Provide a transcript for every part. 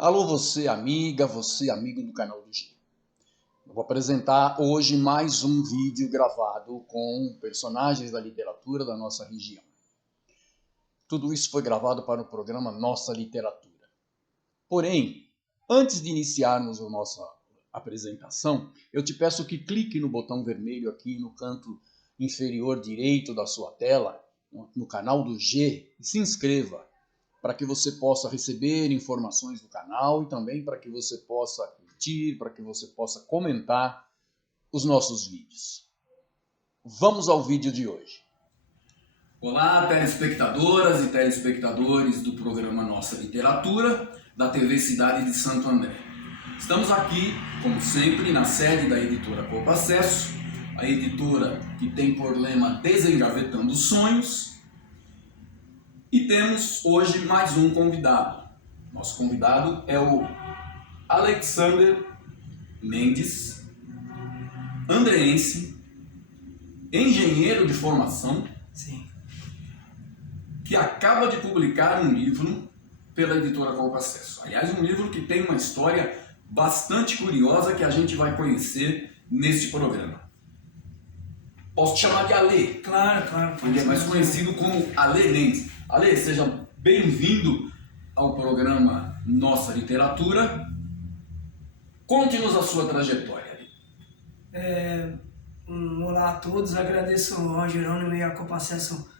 Alô, você amiga, você amigo do canal do G. Eu vou apresentar hoje mais um vídeo gravado com personagens da literatura da nossa região. Tudo isso foi gravado para o programa Nossa Literatura. Porém, antes de iniciarmos a nossa apresentação, eu te peço que clique no botão vermelho aqui no canto inferior direito da sua tela, no canal do G, e se inscreva, para que você possa receber informações do canal e também para que você possa curtir, para que você possa comentar os nossos vídeos. Vamos ao vídeo de hoje. Olá, telespectadoras e telespectadores do programa Nossa Literatura, da TV Cidade de Santo André. Estamos aqui, como sempre, na sede da editora Pouco Acesso, a editora que tem por lema Desengavetando Sonhos. E temos hoje mais um convidado. Nosso convidado é o Alexander Mendes, andreense, engenheiro de formação, Sim. que acaba de publicar um livro pela editora Pouco Acesso. Aliás, um livro que tem uma história bastante curiosa que a gente vai conhecer neste programa. Posso te chamar de Ale? Claro. Ele é mais conhecido como Ale Mendes. Ale, seja bem-vindo ao programa Nossa Literatura. Conte-nos a sua trajetória. Olá a todos, agradeço ao Jerônimo e à Copa Acesso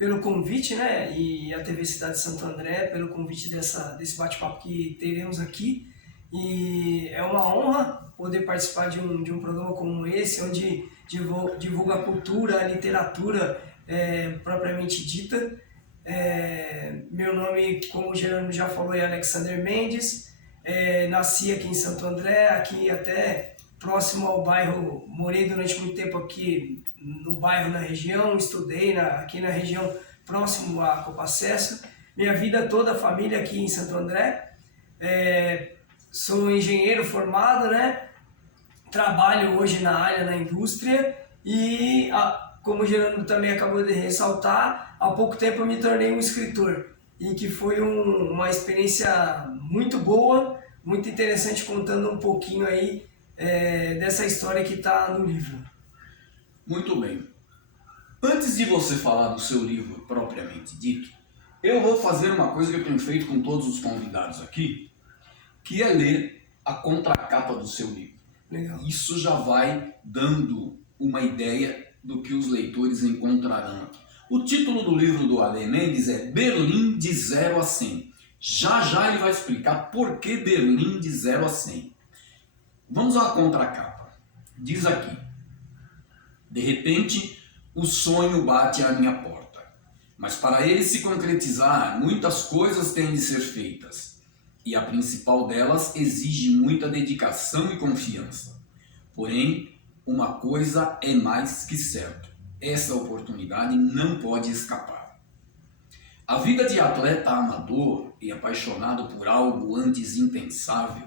pelo convite, né? E a TV Cidade de Santo André pelo convite desse bate-papo que teremos aqui. E é uma honra poder participar de um programa como esse, onde divulga a cultura, a literatura propriamente dita. Meu nome, como o Jerônimo já falou, é Alexander Mendes. Nasci aqui em Santo André, aqui até próximo ao bairro, morei durante muito tempo aqui no bairro, na região, estudei aqui na região próximo à Copa Acesso. Minha vida toda, a família aqui em Santo André. Sou engenheiro formado, né? Trabalho hoje na área, na indústria e, como o Gerando também acabou de ressaltar, há pouco tempo eu me tornei um escritor e que foi uma experiência muito boa, muito interessante, contando um pouquinho aí dessa história que está no livro. Muito bem. Antes de você falar do seu livro propriamente dito, eu vou fazer uma coisa que eu tenho feito com todos os convidados aqui, que é ler a contracapa do seu livro. Legal. Isso já vai dando uma ideia do que os leitores encontrarão aqui. O título do livro do Ale Mendes é Berlim de 0 a 100. Já ele vai explicar por que Berlim de 0 a 100. Vamos à contracapa. Diz aqui: de repente, o sonho bate à minha porta. Mas para ele se concretizar, muitas coisas têm de ser feitas. E a principal delas exige muita dedicação e confiança. Porém, uma coisa é mais que certo: essa oportunidade não pode escapar. A vida de atleta amador e apaixonado por algo antes impensável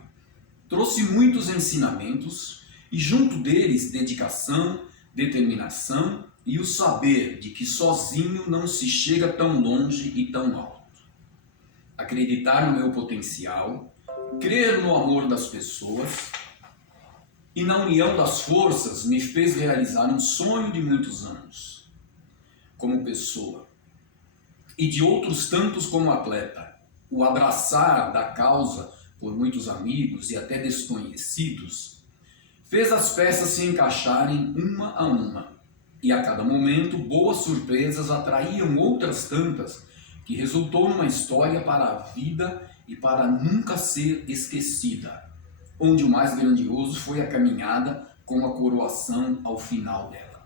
trouxe muitos ensinamentos e junto deles dedicação, determinação e o saber de que sozinho não se chega tão longe e tão alto. Acreditar no meu potencial, crer no amor das pessoas e na união das forças me fez realizar um sonho de muitos anos. Como pessoa e de outros tantos como atleta, o abraçar da causa por muitos amigos e até desconhecidos fez as peças se encaixarem uma a uma e a cada momento boas surpresas atraíam outras tantas que resultou numa história para a vida e para nunca ser esquecida, onde o mais grandioso foi a caminhada com a coroação ao final dela.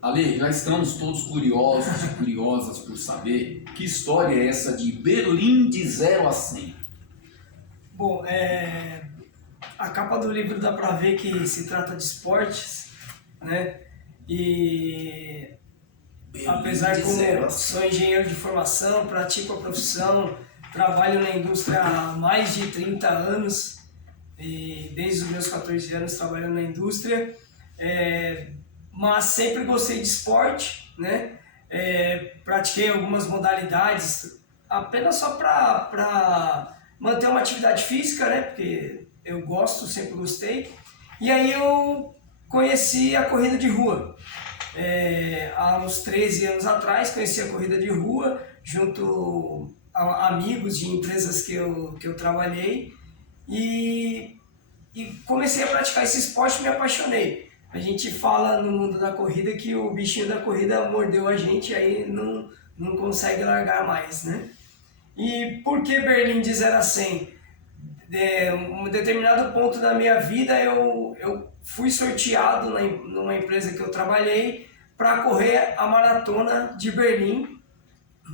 Ale, já estamos todos curiosos e curiosas por saber que história é essa de Berlim de 0 a 100. Bom, a capa do livro dá para ver que se trata de esportes, né? E apesar de como sou engenheiro de formação, pratico a profissão, trabalho na indústria há mais de 30 anos, e desde os meus 14 anos trabalhando na indústria, mas sempre gostei de esporte, né? Pratiquei algumas modalidades apenas só para manter uma atividade física, né? Porque eu gosto, sempre gostei. E aí eu conheci a corrida de rua. Há uns 13 anos atrás, conheci a corrida de rua junto a amigos de empresas que eu trabalhei e comecei a praticar esse esporte e me apaixonei. A gente fala no mundo da corrida que o bichinho da corrida mordeu a gente e aí não consegue largar mais, né? E por que Berlim de 0 a 100? Um determinado ponto da minha vida eu fui sorteado numa empresa que eu trabalhei para correr a maratona de Berlim,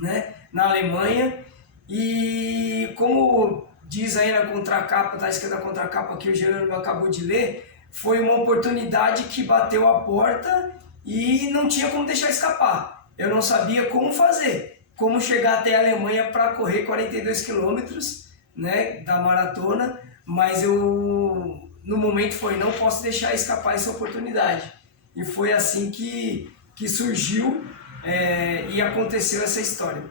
né, na Alemanha. E como diz aí na contracapa, está escrito na contracapa que o Jerônimo acabou de ler, foi uma oportunidade que bateu a porta e não tinha como deixar escapar. Eu não sabia como fazer, como chegar até a Alemanha para correr 42 quilômetros, né, da maratona, mas no momento não posso deixar escapar essa oportunidade. E foi assim que surgiu e aconteceu essa história.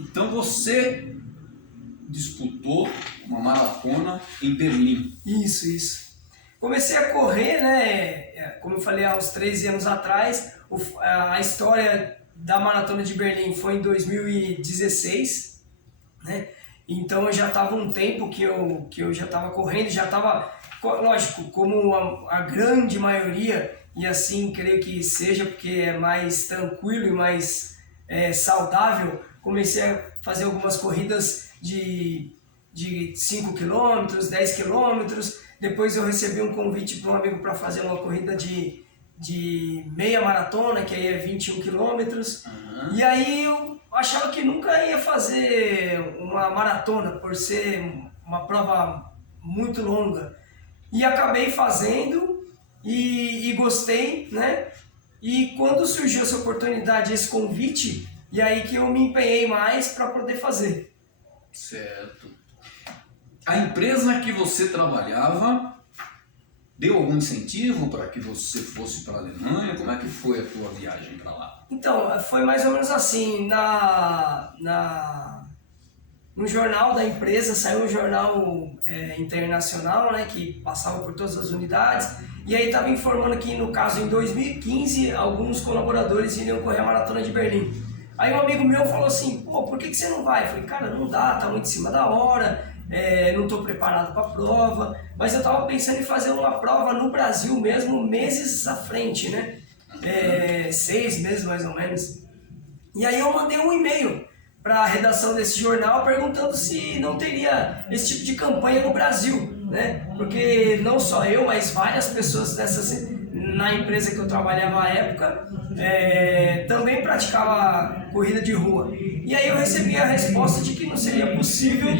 Então você disputou uma maratona em Berlim. Isso. Comecei a correr, né, como eu falei, há uns 13 anos atrás. A história da maratona de Berlim foi em 2016, né? Então eu já estava um tempo que eu já estava correndo, já estava, lógico, como a grande maioria, e assim creio que seja porque é mais tranquilo e mais saudável, comecei a fazer algumas corridas de 5 km, 10 km, depois eu recebi um convite para um amigo para fazer uma corrida de meia maratona, que aí é 21 km, e aí eu achava que nunca ia fazer uma maratona, por ser uma prova muito longa. E acabei fazendo e gostei, né? E quando surgiu essa oportunidade, esse convite, e aí que eu me empenhei mais para poder fazer. Certo. A empresa que você trabalhava deu algum incentivo para que você fosse para a Alemanha? Como é que foi a tua viagem para lá? Então, foi mais ou menos assim, no jornal da empresa, saiu um jornal internacional, né, que passava por todas as unidades, e aí estava informando que, no caso, em 2015, alguns colaboradores iriam correr a Maratona de Berlim. Aí um amigo meu falou assim, pô, por que você não vai? Eu falei, cara, não dá, tá muito em cima da hora, não estou preparado para a prova, mas eu estava pensando em fazer uma prova no Brasil mesmo, meses à frente, né? 6 meses mais ou menos. E aí eu mandei um e-mail para a redação desse jornal perguntando se não teria esse tipo de campanha no Brasil, né? Porque não só eu, mas várias pessoas na empresa que eu trabalhava à época também praticava corrida de rua. E aí eu recebi a resposta de que não seria possível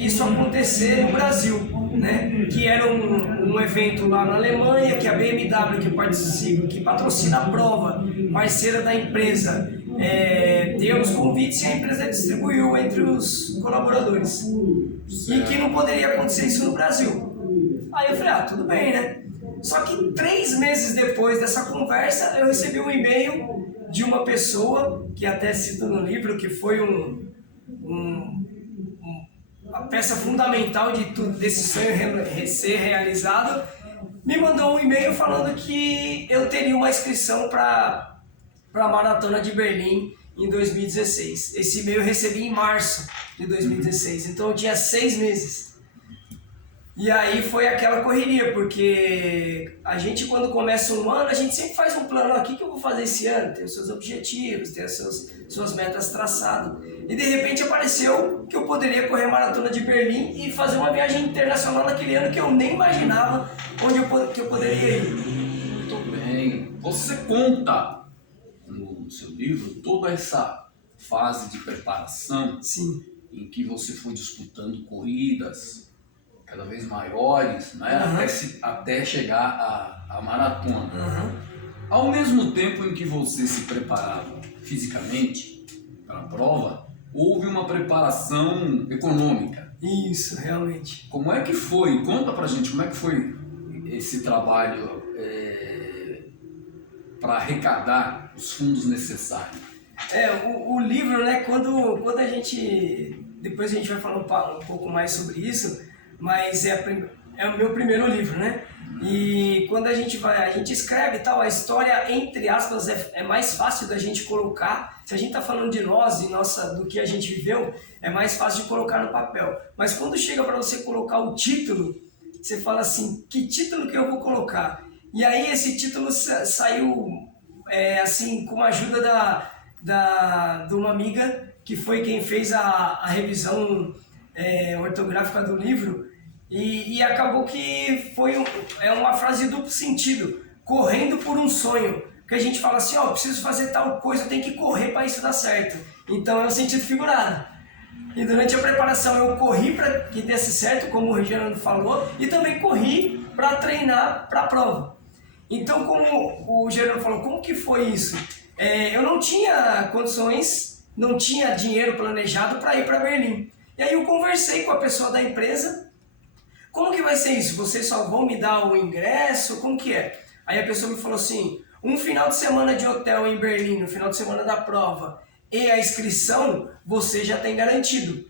isso acontecer no Brasil, né? Que era um evento lá na Alemanha, que a BMW que patrocina a prova, parceira da empresa, deu os convites e a empresa distribuiu entre os colaboradores. E que não poderia acontecer isso no Brasil. Aí eu falei, tudo bem, né? Só que 3 meses depois dessa conversa, eu recebi um e-mail de uma pessoa, que até cito no livro, que foi a peça fundamental desse sonho ser realizado, me mandou um e-mail falando que eu teria uma inscrição para a Maratona de Berlim em 2016. Esse e-mail eu recebi em março de 2016, então eu tinha 6 meses. E aí foi aquela correria, porque a gente, quando começa um ano, a gente sempre faz um plano, o que eu vou fazer esse ano? Tem os seus objetivos, tem as suas metas traçadas. E de repente apareceu que eu poderia correr a Maratona de Berlim e fazer uma viagem internacional naquele ano que eu nem imaginava que eu poderia ir. Muito bem. Você conta no seu livro toda essa fase de preparação. Sim. Em que você foi disputando corridas cada vez maiores, né? Até chegar à maratona. Ao mesmo tempo em que você se preparava fisicamente para a prova, houve uma preparação econômica. Isso, realmente. Como é que foi? Conta pra gente como é que foi esse trabalho para arrecadar os fundos necessários. O livro, né, quando a gente... Depois a gente vai falar um pouco mais sobre isso, mas é o meu primeiro livro, né? E quando a gente escreve e tal, a história, entre aspas, é mais fácil da gente colocar. Se a gente tá falando de nós e do que a gente viveu, é mais fácil de colocar no papel. Mas quando chega para você colocar o título, você fala assim, que título que eu vou colocar? E aí esse título saiu, assim, com a ajuda de uma amiga, que foi quem fez a revisão ortográfica do livro, e acabou que foi uma frase de duplo sentido, correndo por um sonho, que a gente fala assim, preciso fazer tal coisa, eu tenho que correr para isso dar certo, então é um sentido figurado. E durante a preparação eu corri para que desse certo, como o Reginaldo falou, e também corri para treinar para a prova. Então, como o Geraldo falou, como que foi isso? Eu não tinha condições, não tinha dinheiro planejado para ir para Berlim. E aí eu conversei com a pessoa da empresa, como que vai ser isso? Vocês só vão me dar o ingresso? Como que é? Aí a pessoa me falou assim, um final de semana de hotel em Berlim, no final de semana da prova, e a inscrição, você já tem garantido,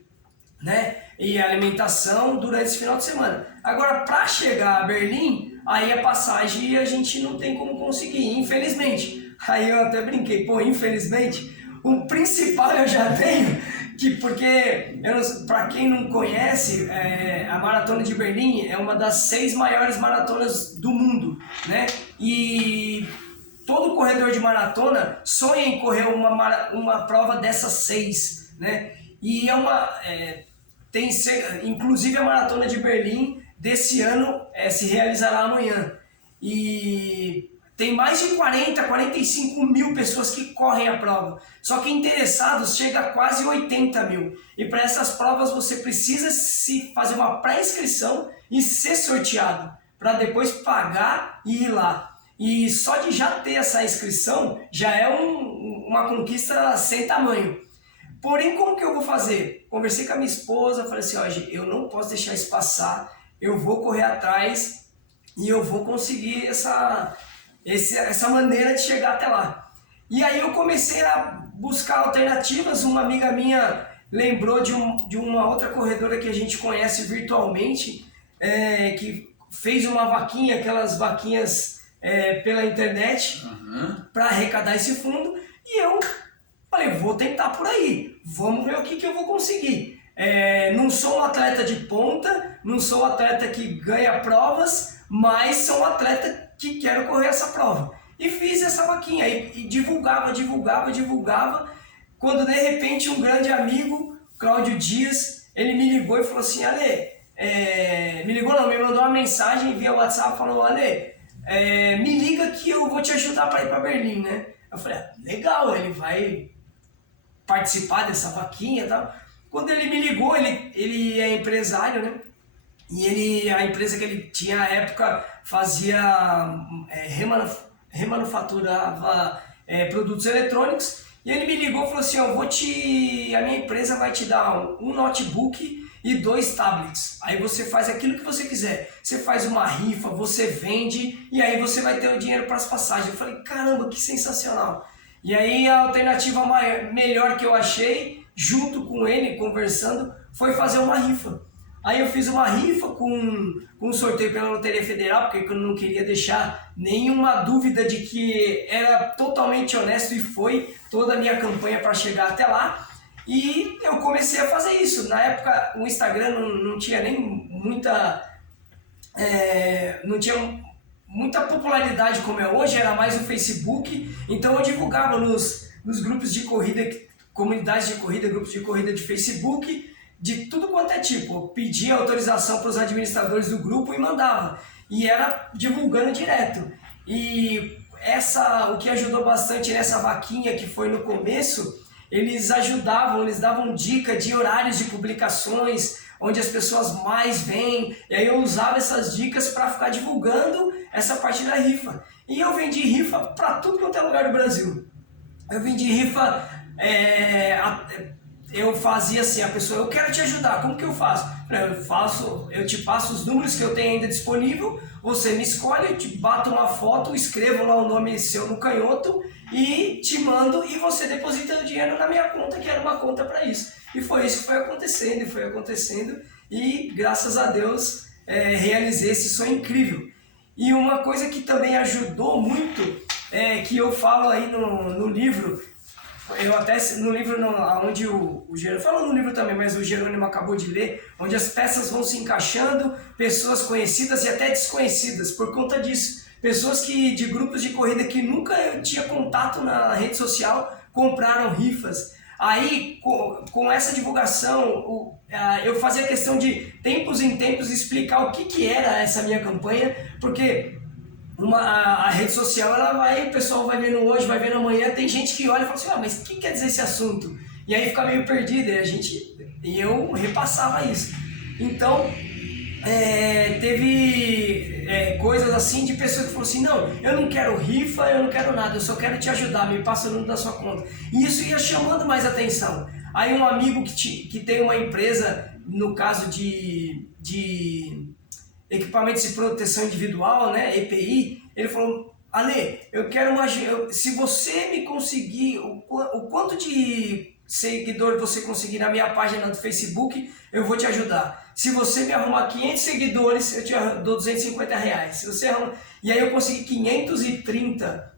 né? E a alimentação durante esse final de semana. Agora, para chegar a Berlim, aí a passagem a gente não tem como conseguir, infelizmente. Aí eu até brinquei, infelizmente, o principal eu já tenho, porque, para quem não conhece, a Maratona de Berlim é uma das 6 maiores maratonas do mundo, né? E todo corredor de maratona sonha em correr uma prova dessas 6, né? E inclusive a Maratona de Berlim desse ano se realizará amanhã. E tem mais de 45 mil pessoas que correm a prova. Só que interessados chega a quase 80 mil. E para essas provas você precisa se fazer uma pré-inscrição e ser sorteado, para depois pagar e ir lá. E só de já ter essa inscrição já é uma conquista sem tamanho. Porém, como que eu vou fazer? Conversei com a minha esposa, falei assim, eu não posso deixar isso passar, eu vou correr atrás e eu vou conseguir essa maneira de chegar até lá. E aí eu comecei a buscar alternativas. Uma amiga minha lembrou de uma outra corredora que a gente conhece virtualmente, que fez uma vaquinha, aquelas vaquinhas pela internet, para arrecadar esse fundo, e eu falei, vou tentar por aí, vamos ver o que eu vou conseguir. Não sou um atleta de ponta, não sou um atleta que ganha provas, mas sou um atleta que quero correr essa prova. E fiz essa vaquinha e divulgava. Quando de repente um grande amigo, Cláudio Dias, ele me ligou e falou assim, Ale, me mandou uma mensagem via WhatsApp, falou, Ale, me liga que eu vou te ajudar para ir para Berlim, né? Eu falei, legal, ele vai participar dessa vaquinha e tal. Quando ele me ligou, ele é empresário, né? E a empresa que ele tinha na época fazia, remanufaturava produtos eletrônicos, e ele me ligou e falou assim, a minha empresa vai te dar um notebook e 2 tablets, aí você faz aquilo que você quiser, você faz uma rifa, você vende, e aí você vai ter o dinheiro para as passagens. Eu falei, caramba, que sensacional. E aí a alternativa melhor que eu achei, junto com ele, conversando, foi fazer uma rifa. Aí eu fiz uma rifa com um sorteio pela Loteria Federal, porque eu não queria deixar nenhuma dúvida de que era totalmente honesto, e foi toda a minha campanha para chegar até lá. E eu comecei a fazer isso. Na época o Instagram não tinha nem não tinha muita popularidade como é hoje, era mais o Facebook. Então eu divulgava nos grupos de corrida, comunidades de corrida, grupos de corrida de Facebook, de tudo quanto é tipo. Eu pedia autorização para os administradores do grupo e mandava. E era divulgando direto. E o que ajudou bastante nessa vaquinha que foi no começo, eles davam dica de horários de publicações, onde as pessoas mais vêm, e aí eu usava essas dicas para ficar divulgando essa parte da rifa. E eu vendi rifa para tudo quanto é lugar do Brasil. Eu vendi rifa, eu fazia assim, a pessoa, eu quero te ajudar, como que eu faço? Eu te passo os números que eu tenho ainda disponível, você me escolhe, eu te bato uma foto, escrevo lá o nome seu no canhoto e te mando e você deposita o dinheiro na minha conta, que era uma conta para isso. E foi isso que foi acontecendo e graças a Deus realizei esse sonho incrível. E uma coisa que também ajudou muito, que eu falo aí no livro, eu até no livro onde o Jerônimo, falo no livro também, mas o Jerônimo acabou de ler, onde as peças vão se encaixando, pessoas conhecidas e até desconhecidas, por conta disso. Pessoas de grupos de corrida que nunca eu tinha contato na rede social, compraram rifas. Aí, com essa divulgação, eu fazia questão de, tempos em tempos, explicar o que era essa minha campanha, porque a rede social, o pessoal vai vendo hoje, vai vendo amanhã, tem gente que olha e fala assim, mas o que quer dizer esse assunto? E aí fica meio perdido, e eu repassava isso. Então, teve coisas assim de pessoas que falaram assim, não, eu não quero rifa, eu não quero nada, eu só quero te ajudar, me passa o número da sua conta. E isso ia chamando mais atenção. Aí um amigo que tem uma empresa, no caso de equipamentos de proteção individual, né, EPI, ele falou, Ale, eu quero se você me conseguir, o quanto de seguidor você conseguir na minha página do Facebook, eu vou te ajudar. Se você me arrumar 500 seguidores, eu te dou R$250. Se você E aí eu consegui 530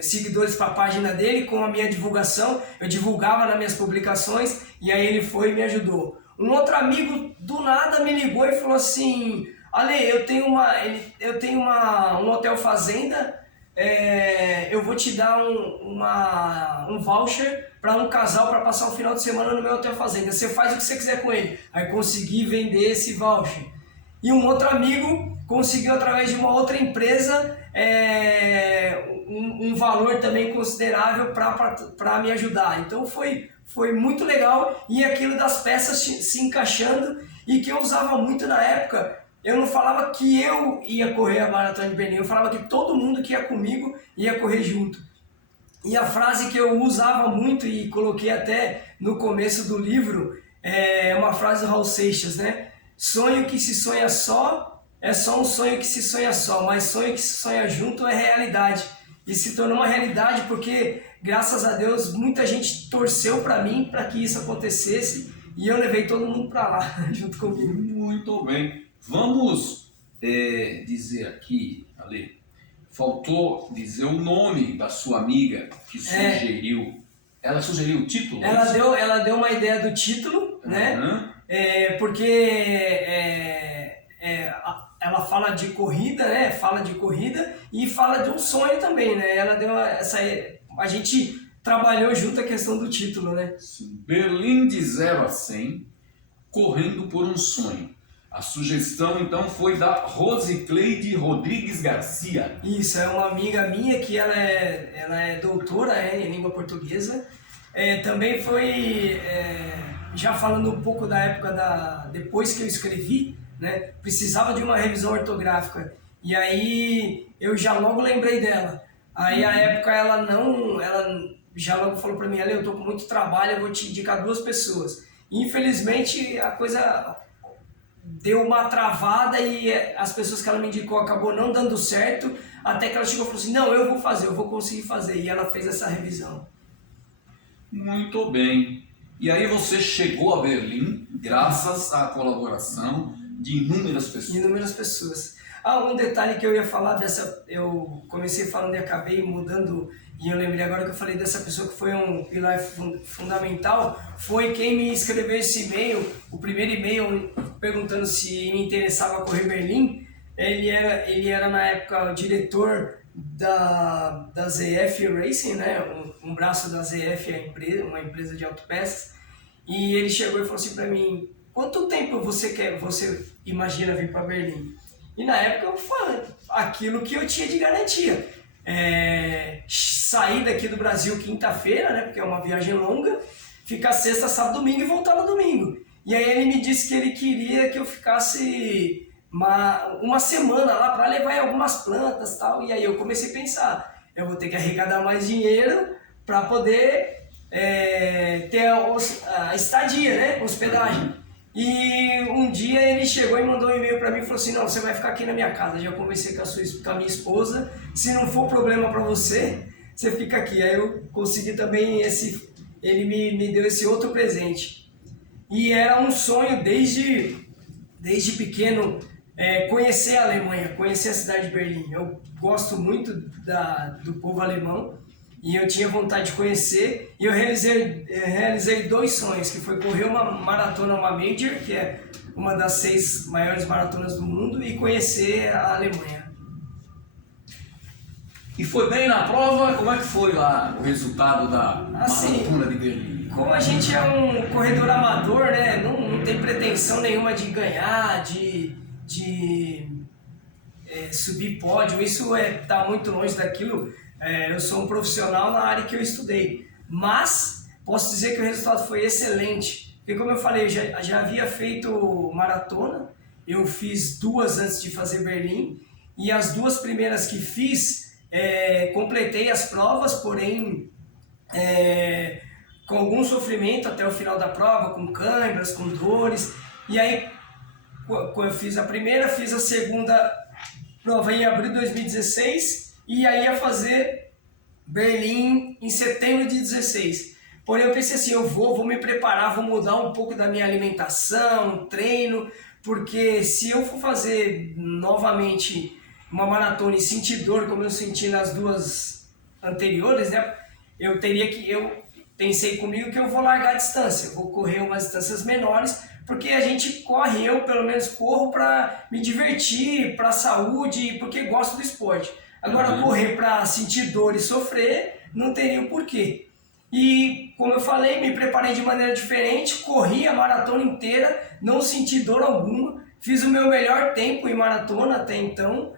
seguidores para a página dele com a minha divulgação, eu divulgava nas minhas publicações, e aí ele foi e me ajudou. Um outro amigo do nada me ligou e falou assim, Ale, eu tenho um hotel fazenda, eu vou te dar um voucher para um casal para passar um final de semana no meu hotel fazenda, você faz o que você quiser com ele. Aí consegui vender esse voucher. E um outro amigo conseguiu, através de uma outra empresa, um valor também considerável para me ajudar. Então foi muito legal, e aquilo das peças se encaixando, e que eu usava muito na época. Eu não falava que eu ia correr a Maratona de Berlim, eu falava que todo mundo que ia comigo ia correr junto. E a frase que eu usava muito e coloquei até no começo do livro é uma frase do Raul Seixas, né? Sonho que se sonha só é só um sonho que se sonha só, mas sonho que se sonha junto é realidade. E se tornou uma realidade porque, graças a Deus, muita gente torceu para mim, para que isso acontecesse, e eu levei todo mundo para lá, junto comigo. Muito bem. Vamos dizer aqui, Ale, faltou dizer o nome da sua amiga que sugeriu. Ela sugeriu o título? Ela deu uma ideia do título, né? Porque ela fala de corrida, né? Fala de corrida e fala de um sonho também, né? Ela deu a gente trabalhou junto a questão do título, né? Sim. Berlim de 0 a 100, correndo por um sonho. A sugestão, então, foi da Rosicleide Rodrigues Garcia. Isso, é uma amiga minha que ela é doutora em língua portuguesa. Também foi, já falando um pouco da época depois que eu escrevi, né, precisava de uma revisão ortográfica. E aí eu já logo lembrei dela. Aí a época ela já logo falou para mim, Ale, eu tô com muito trabalho, eu vou te indicar 2 pessoas. Infelizmente a coisa deu uma travada e as pessoas que ela me indicou acabou não dando certo, até que ela chegou e falou assim, não, eu vou fazer, eu vou conseguir fazer. E ela fez essa revisão. Muito bem. E aí você chegou a Berlim graças à colaboração de inúmeras pessoas. Inúmeras pessoas. Um detalhe que eu ia falar eu comecei falando e acabei mudando, e eu lembrei agora que eu falei dessa pessoa que foi um pilar fundamental, foi quem me escreveu esse e-mail, o primeiro e-mail perguntando se me interessava a correr Berlim. Ele era na época o diretor da ZF Racing, né? Um braço da ZF, uma empresa de autopeças, e ele chegou e falou assim para mim, quanto tempo você imagina vir para Berlim? E na época eu falei aquilo que eu tinha de garantia. Sair daqui do Brasil quinta-feira, né, porque é uma viagem longa, ficar sexta, sábado, domingo e voltar no domingo. E aí ele me disse que ele queria que eu ficasse uma semana lá para levar em algumas plantas e tal. E aí eu comecei a pensar, eu vou ter que arrecadar mais dinheiro para poder ter a estadia, né? Hospedagem. E um dia ele chegou e mandou um e-mail para mim e falou assim: não, você vai ficar aqui na minha casa. Já conversei com a minha esposa. Se não for problema para você, você fica aqui. Aí eu consegui também ele me deu esse outro presente. E era um sonho desde pequeno conhecer a Alemanha, conhecer a cidade de Berlim. Eu gosto muito do povo alemão. E eu tinha vontade de conhecer, e eu realizei 2 sonhos, que foi correr uma maratona, uma Major, que é uma das 6 maiores maratonas do mundo, e conhecer a Alemanha. E foi bem na prova? Como é que foi lá o resultado da maratona de Berlim? Como a gente é um corredor amador, né, não tem pretensão nenhuma de ganhar, de subir pódio, isso tá muito longe daquilo. Eu sou um profissional na área que eu estudei, mas posso dizer que o resultado foi excelente, porque como eu falei, eu já havia feito maratona, eu fiz 2 antes de fazer Berlim, e as 2 primeiras que fiz, completei as provas, porém com algum sofrimento até o final da prova, com câimbras, com dores, e aí quando eu fiz a primeira, fiz a segunda prova em abril de 2016, e aí ia fazer Berlim em setembro de 2016. Porém eu pensei assim, eu vou me preparar, vou mudar um pouco da minha alimentação, treino, porque se eu for fazer novamente uma maratona e sentir dor como eu senti nas 2 anteriores, né, eu pensei comigo que eu vou largar a distância, vou correr umas distâncias menores, porque a gente corre, eu pelo menos corro para me divertir, para a saúde, porque gosto do esporte. Agora, correr para sentir dor e sofrer, não teria o porquê. E, como eu falei, me preparei de maneira diferente, corri a maratona inteira, não senti dor alguma, fiz o meu melhor tempo em maratona até então,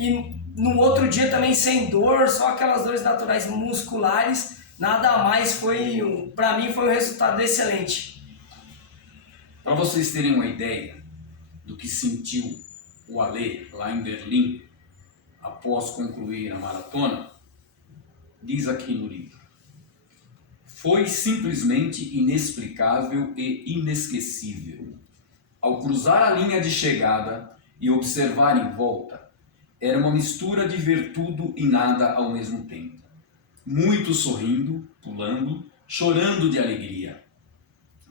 e no outro dia também sem dor, só aquelas dores naturais musculares, nada a mais, para mim foi um resultado excelente. Para vocês terem uma ideia do que sentiu o Ale lá em Berlim, após concluir a maratona, diz aqui no livro: foi simplesmente inexplicável e inesquecível. Ao cruzar a linha de chegada e observar em volta, era uma mistura de ver tudo e nada ao mesmo tempo. Muitos sorrindo, pulando, chorando de alegria.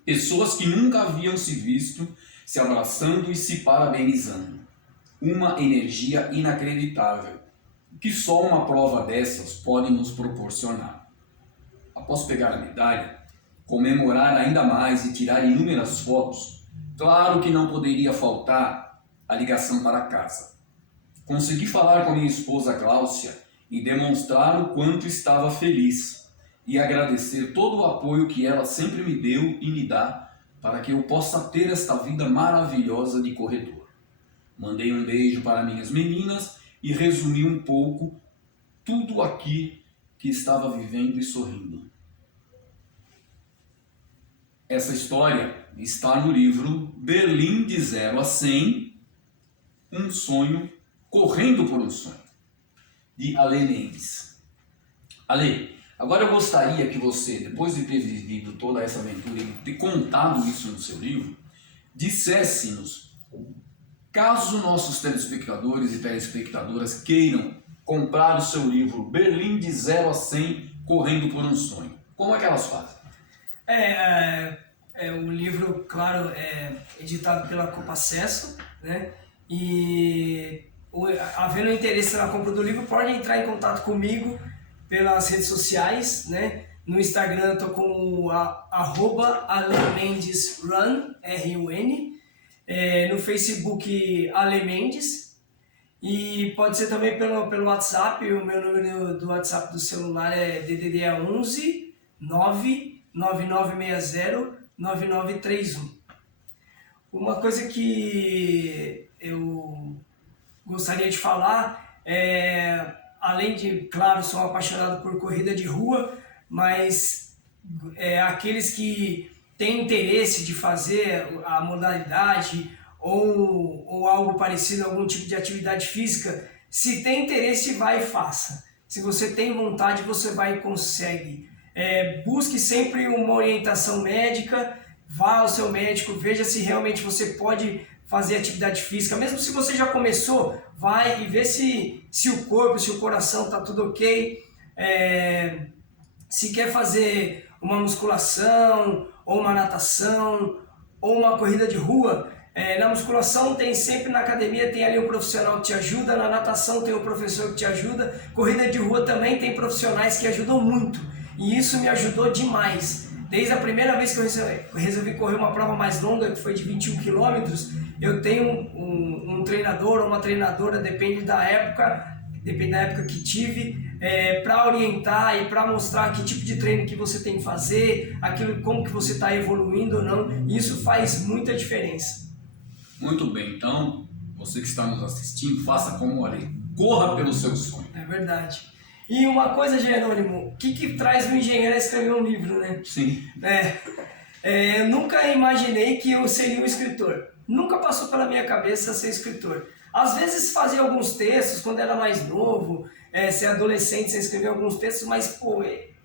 Pessoas que nunca haviam se visto, se abraçando e se parabenizando. Uma energia inacreditável, que só uma prova dessas pode nos proporcionar. Após pegar a medalha, comemorar ainda mais e tirar inúmeras fotos, claro que não poderia faltar a ligação para casa. Consegui falar com minha esposa Gláucia e demonstrar o quanto estava feliz e agradecer todo o apoio que ela sempre me deu e me dá para que eu possa ter esta vida maravilhosa de corredor. Mandei um beijo para minhas meninas e resumi um pouco tudo aqui que estava vivendo e sorrindo. Essa história está no livro Berlim de 0 a 100, um sonho correndo por um sonho, de Ale Mendes. Ale, agora eu gostaria que você, depois de ter vivido toda essa aventura e ter contado isso no seu livro, dissesse-nos, caso nossos telespectadores e telespectadoras queiram comprar o seu livro Berlim de 0 a 100, correndo por um sonho, como é que elas fazem? O livro, claro, é editado pela Copa Acesso, né? E havendo interesse na compra do livro, pode entrar em contato comigo pelas redes sociais, né? No Instagram eu tô com @alemendesrun, R-U-N, no Facebook Ale Mendes, e pode ser também pelo WhatsApp. O meu número do WhatsApp do celular é DDD 11 99960 9931. Uma coisa que eu gostaria de falar além de, claro, sou apaixonado por corrida de rua, mas aqueles que têm interesse de fazer a modalidade ou algo parecido, algum tipo de atividade física, se tem interesse, vai e faça. Se você tem vontade, você vai e consegue. Busque sempre uma orientação médica, vá ao seu médico, veja se realmente você pode fazer atividade física, mesmo se você já começou, vai e vê se o corpo, se o coração está tudo ok, se quer fazer uma musculação, ou uma natação, ou uma corrida de rua. Na musculação tem sempre, na academia tem ali um profissional que te ajuda, na natação tem o professor que te ajuda, corrida de rua também tem profissionais que ajudam muito, e isso me ajudou demais. Desde a primeira vez que eu resolvi correr uma prova mais longa, que foi de 21 quilômetros, eu tenho um treinador ou uma treinadora, depende da época que tive, para orientar e para mostrar que tipo de treino que você tem que fazer, como que você está evoluindo ou não. Isso faz muita diferença. Muito bem, então, você que está nos assistindo, faça como o Ale, corra pelo seu sonho. É verdade. E uma coisa, Jerônimo, o que traz um engenheiro a escrever um livro, né? Sim. Eu nunca imaginei que eu seria um escritor. Nunca passou pela minha cabeça ser escritor. Às vezes fazia alguns textos quando era mais novo, ser adolescente, sem escrever alguns textos, mas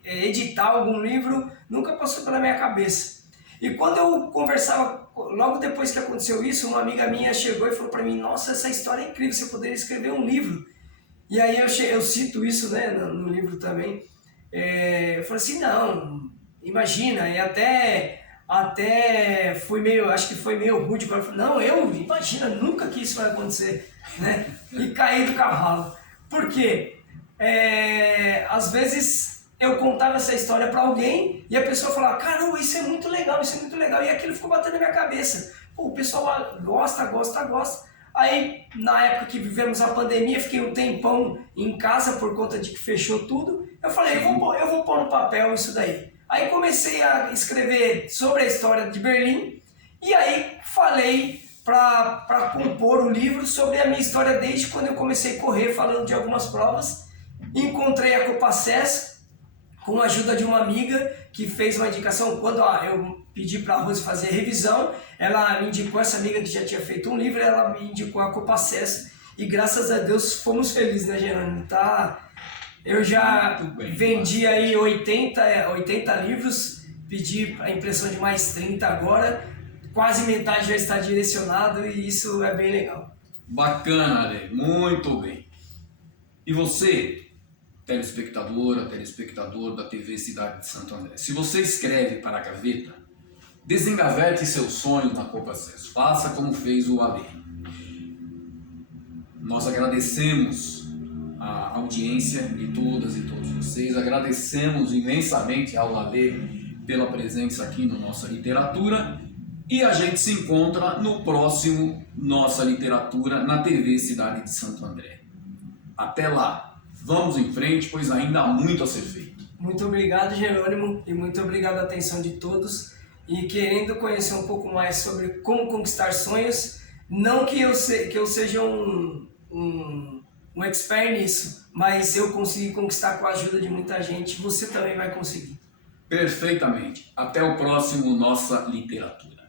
editar algum livro nunca passou pela minha cabeça. E quando eu conversava, logo depois que aconteceu isso, uma amiga minha chegou e falou para mim: nossa, essa história é incrível, você poderia escrever um livro. E aí eu cito isso, né, no livro também. Eu falei assim: não, imagina, e até fui meio, acho que foi meio rude, eu falei: não, imagina, nunca que isso vai acontecer, né? E caí do cavalo. Por quê? Às vezes eu contava essa história para alguém e a pessoa falava: caramba, isso é muito legal, e aquilo ficou batendo na minha cabeça. Pô, o pessoal gosta. Aí, na época que vivemos a pandemia, fiquei um tempão em casa por conta de que fechou tudo. Eu falei: eu vou pôr no papel isso daí. Aí comecei a escrever sobre a história de Berlim e aí falei para compor um livro sobre a minha história desde quando eu comecei a correr, falando de algumas provas. Encontrei a Copacesso com a ajuda de uma amiga que fez uma indicação. Quando eu pedi para a Rose fazer a revisão, ela me indicou, essa amiga que já tinha feito um livro, ela me indicou a Copacesso e graças a Deus fomos felizes, né, Jerônimo? Eu já vendi aí 80 livros, pedi a impressão de mais 30 agora, quase metade já está direcionado e isso é bem legal. Bacana, Ale, muito bem. E você, telespectadora, telespectador da TV Cidade de Santo André, se você escreve para a gaveta, desengavete seus sonhos na Copacesso, faça como fez o Ale. Nós agradecemos a audiência de todas e todos vocês, agradecemos imensamente ao Ale pela presença aqui no Nossa Literatura e a gente se encontra no próximo Nossa Literatura na TV Cidade de Santo André. Até lá, vamos em frente, pois ainda há muito a ser feito. Muito obrigado, Jerônimo, e muito obrigado a atenção de todos. E querendo conhecer um pouco mais sobre como conquistar sonhos, não que eu seja um expert nisso, mas eu consegui conquistar com a ajuda de muita gente, você também vai conseguir. Perfeitamente. Até o próximo Nossa Literatura.